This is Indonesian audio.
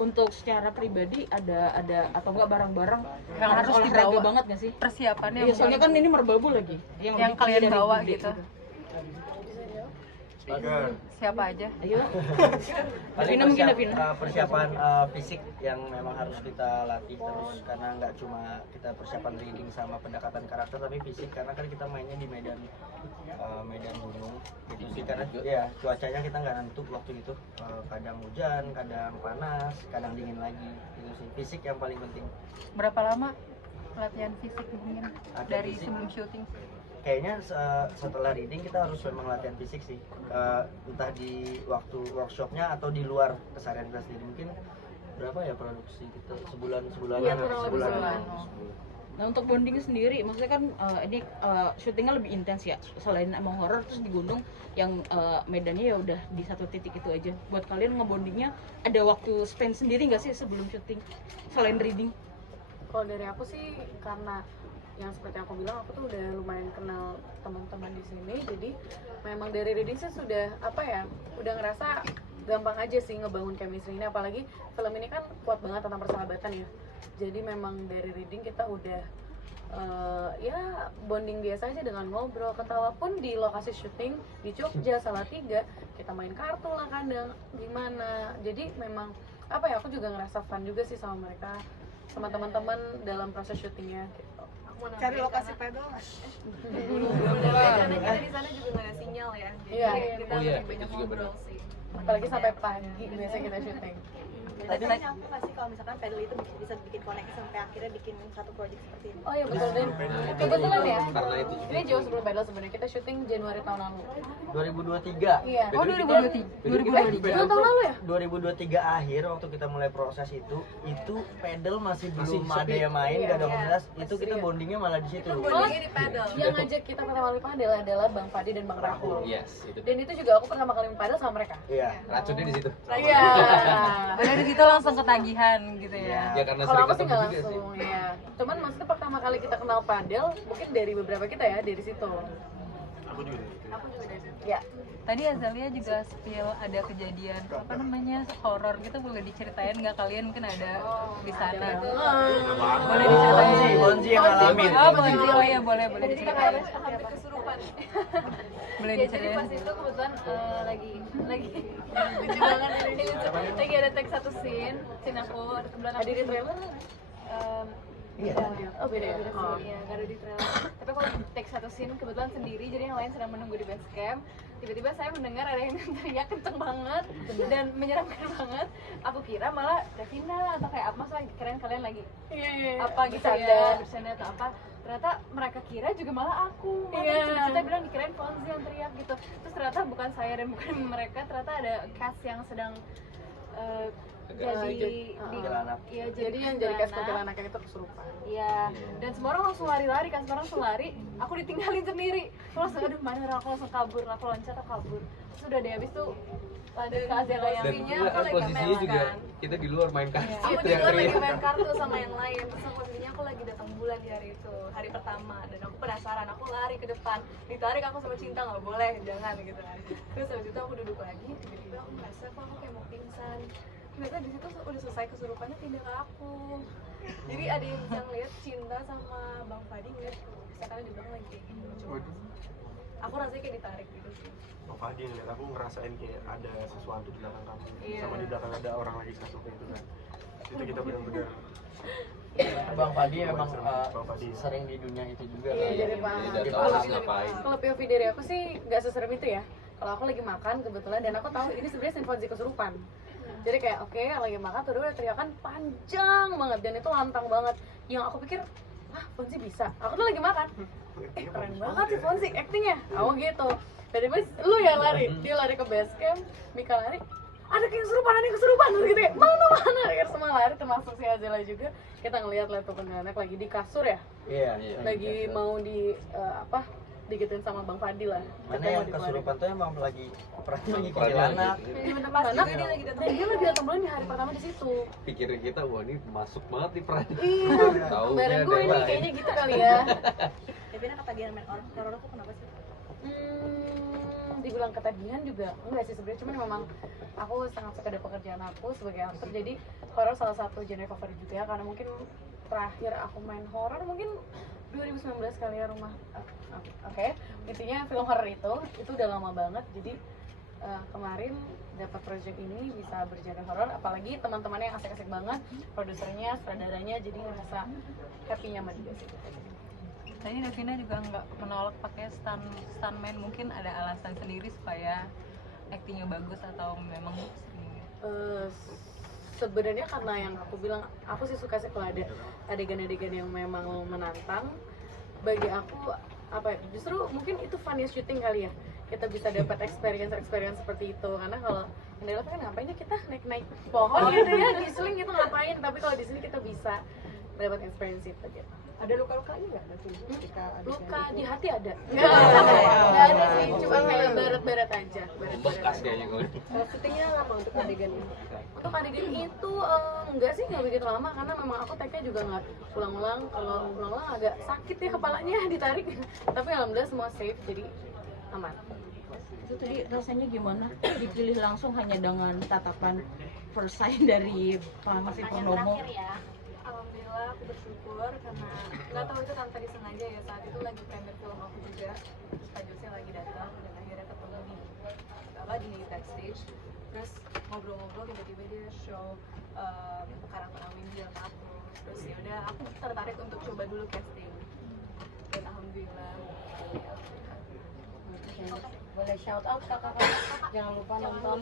untuk secara pribadi ada atau enggak barang-barang yang harus olahraga dibawa banget nggak sih? persiapannya? Iya, soalnya kan ini merbabu lagi yang lebih kalian tinggi dari bawa gede gitu. Siapa aja? Ayo. Paling Vina mungkin Vina. persiapan fisik yang memang harus kita latih terus, karena nggak cuma kita persiapan reading sama pendekatan karakter, tapi fisik karena kan kita mainnya di medan gunung gitu sih, karena ya cuacanya kita nggak nentu waktu itu, kadang hujan, kadang panas, kadang dingin lagi gitu sih. Fisik yang paling penting. Berapa lama latihan fisik mungkin dari fisik. sebelum syuting? Kayaknya setelah reading kita harus memang latihan fisik sih, entah di waktu workshopnya atau di luar keseharian kita sendiri. Mungkin berapa ya produksi kita, sebulan Iya, kurang lebih sebulan. Nah, untuk bonding sendiri, maksudnya kan ini syutingnya lebih intens ya. Selain emang horor, terus di gunung yang medannya ya udah di satu titik itu aja. Buat kalian ngebondingnya ada waktu spend sendiri nggak sih sebelum syuting selain reading? Kalau dari aku sih, karena yang seperti aku bilang, aku tuh udah lumayan kenal teman-teman di sini, jadi memang dari reading sih sudah udah ngerasa gampang aja sih ngebangun chemistry ini. Apalagi film ini kan kuat banget tentang persahabatan ya, jadi memang dari reading kita udah ya bonding biasa aja dengan ngobrol, ketawa pun di lokasi syuting di Jogja Salatiga kita main kartu lah kadang gimana. Jadi memang aku juga ngerasa fun juga sih sama mereka, sama teman-teman dalam proses syutingnya gitu. Cari lokasi pedal nggak? Karena kita di sana juga nggak ada sinyal ya, jadi kita lebih banyak ngobrol sih. Apalagi sampai pagi biasanya kita syuting. Tapi nyambung nggak sih kalau misalkan pedal itu bisa bikin koneksi sampai akhirnya bikin satu project seperti ini? Oh iya betul, dan kebetulan ya, Karena itu ini jauh sebelum pedal sebenarnya, kita syuting Januari tahun lalu. 2023. Iya. Oh 2023. 2 tahun lalu ya? 2023 akhir waktu kita mulai proses itu pedal masih belum ada yang main, Iya, gak ada komunitas. Itu kita Iya. bondingnya malah di situ. Bondingnya di pedal. Yang ngajak kita pertama kali padel adalah Bang Fadi dan Bang Rahul. Yes, itu. Dan itu juga aku pertama kali padel sama mereka. Iya. Racunnya di situ. Iya. Dari situ langsung ketagihan gitu ya. Ya karena Kalau sering aku sih ketemu nggak juga sih. langsung, ya. Cuman maksudnya pertama kali kita kenal padel, mungkin dari beberapa kita ya, dari situ. Aku juga dari situ. Aku juga dari situ. Ya. Tadi Azalia juga spill ada kejadian horor gitu, boleh diceritain nggak kalian? Mungkin ada di sana. Boleh diceritain. Bonji yang ngalamin. Oh Bonji, oh iya boleh diceritain. Hampir kesurupan. Boleh Ya, jadi diceritain. pas itu kebetulan lagi lucu banget ini lucu. Lagi ada tag satu scene aku kebetulan Ada di trailer? Iya. Oh beda ya. Iya, nggak ada di trailer. Tapi kalau take satu scene kebetulan sendiri, jadi yang lain sedang menunggu di base camp. Tiba-tiba saya mendengar ada yang teriak kenceng banget dan menyeramkan banget. Aku kira malah Davina atau kayak apa, maksudnya kirain kalian lagi apa gitu ya, bercanda atau apa. Ternyata mereka kira juga malah aku. Kita bilang dikirain Fonzi yang teriak gitu. Terus ternyata bukan saya dan bukan mereka, ternyata ada cast yang sedang Jadi yang jadi cast kuntilanak yang itu kesurupan. Iya, dan semua orang langsung lari-lari kan, semua orang langsung lari, aku ditinggalin sendiri. Aku langsung, aduh mana, aku langsung kabur, aku loncat, aku kabur. Terus udah deh, habis itu lanjut ke Azela yang Dan lainnya, aku lagi posisinya mela juga kan. kita di luar main kartu. Aku di luar lagi main kartu sama yang lain, terus posisinya aku lagi datang bulan di hari itu, hari pertama. Dan aku penasaran, aku lari ke depan, ditarik aku sama Cinta, nggak boleh, jangan gitu kan. Terus habis itu aku duduk lagi, tiba-tiba aku merasa kok aku kayak mau pingsan. Ternyata di situ udah selesai kesurupannya, pindah ke aku. Jadi ada yang bisa ngeliat Cinta sama Bang Fadi ngeliat misalkan di belakang lagi kayak gini. Aku rasanya kayak ditarik gitu sih. Bang Fadi ngeliat aku ngerasain kayak ada sesuatu di belakang kamu. Iya. Sama di belakang ada orang lagi satu itu kan. Itu kita benar-benar Bang Fadi memang Bang Fadi. sering di dunia itu juga. Iya, kan. jadi Bang. Udah tahu harus ngapain. Kalau POV dari aku sih nggak seserem itu ya. Kalau aku lagi makan kebetulan, dan aku tahu ini sebenarnya scene Fonzi kesurupan. Jadi kayak oke, lagi makan tuh udah teriakan panjang banget dan itu lantang banget. Yang aku pikir, Fonzi bisa. Aku tuh lagi makan. Keren banget sih Fonzi actingnya. Aku gitu. Tiba-tiba lu yang lari, dia lari ke base camp, Mika lari. Ada yang kesurupan terus gitu ya. Mana? Akhirnya semua lari, termasuk si Azela juga. Kita ngeliat tuh kuntilanak lagi di kasur ya. Iya. Lagi mau digituin sama Bang Fadi lah. Mana yang kesurupan tuh emang lagi operasi lagi kuntilanak. Pas juga dia lagi datang. Dia lagi datang bulan di hari pertama di situ. Pikirin kita, wah ini masuk banget nih peran. Iya. Taunya Bareng ada gue yang ini lain. kayaknya gitu kali ya. Tapi ketagihan main horor itu kenapa sih? dibilang ketagihan juga enggak sih sebenarnya, cuman memang aku sangat suka dengan pekerjaan aku sebagai aktor, jadi horor salah satu genre favorit juga ya, karena mungkin terakhir aku main horor mungkin 2019 kali ya Rumah. Oke. Intinya film horor itu udah lama banget, jadi kemarin dapat project ini bisa bergenre horor, apalagi teman-temannya yang asik-asik banget, produsernya, sutradaranya, jadi ngerasa happy nyaman juga sih. Tadi Davina juga nggak menolak pakai stuntman, mungkin ada alasan sendiri supaya aktingnya bagus atau memang Sebenarnya karena yang aku bilang, aku sih suka sih kalau ada adegan-adegan yang memang menantang. Bagi aku apa ya, justru mungkin itu funnya syuting kali ya, kita bisa dapat experience seperti itu. Karena kalau Mandela kan ngapainnya kita naik pohon gitu ya, gisling gitu ngapain, tapi kalau di sini kita bisa dapat experience itu gitu. Ada luka-lukanya nggak nanti ketika Luka di hati ada? Nggak ada sih, cuma kayak baret-baret aja. Bekas kayaknya gue. syutingnya lama untuk adegan ini? Untuk adegan itu enggak sih, nggak begitu lama, karena memang aku take-nya juga nggak ulang-ulang. Kalau ulang-ulang agak sakit ya kepalanya ditarik, tapi alhamdulillah semua safe, jadi aman. Itu tadi rasanya gimana dipilih langsung hanya dengan tatapan first sight dari Pak Masih Purnomo? Alhamdulillah aku bersyukur karena nggak tahu itu tanpa disengaja ya, saat itu lagi premier film aku juga, terus Pak Jose lagi datang dan akhirnya ketemu di backstage, terus ngobrol-ngobrol tiba-tiba dia show karakter Amin di dalam aku, terus ya udah aku tertarik untuk coba dulu casting dan alhamdulillah. Boleh shout out kakak-kakak, jangan lupa nonton.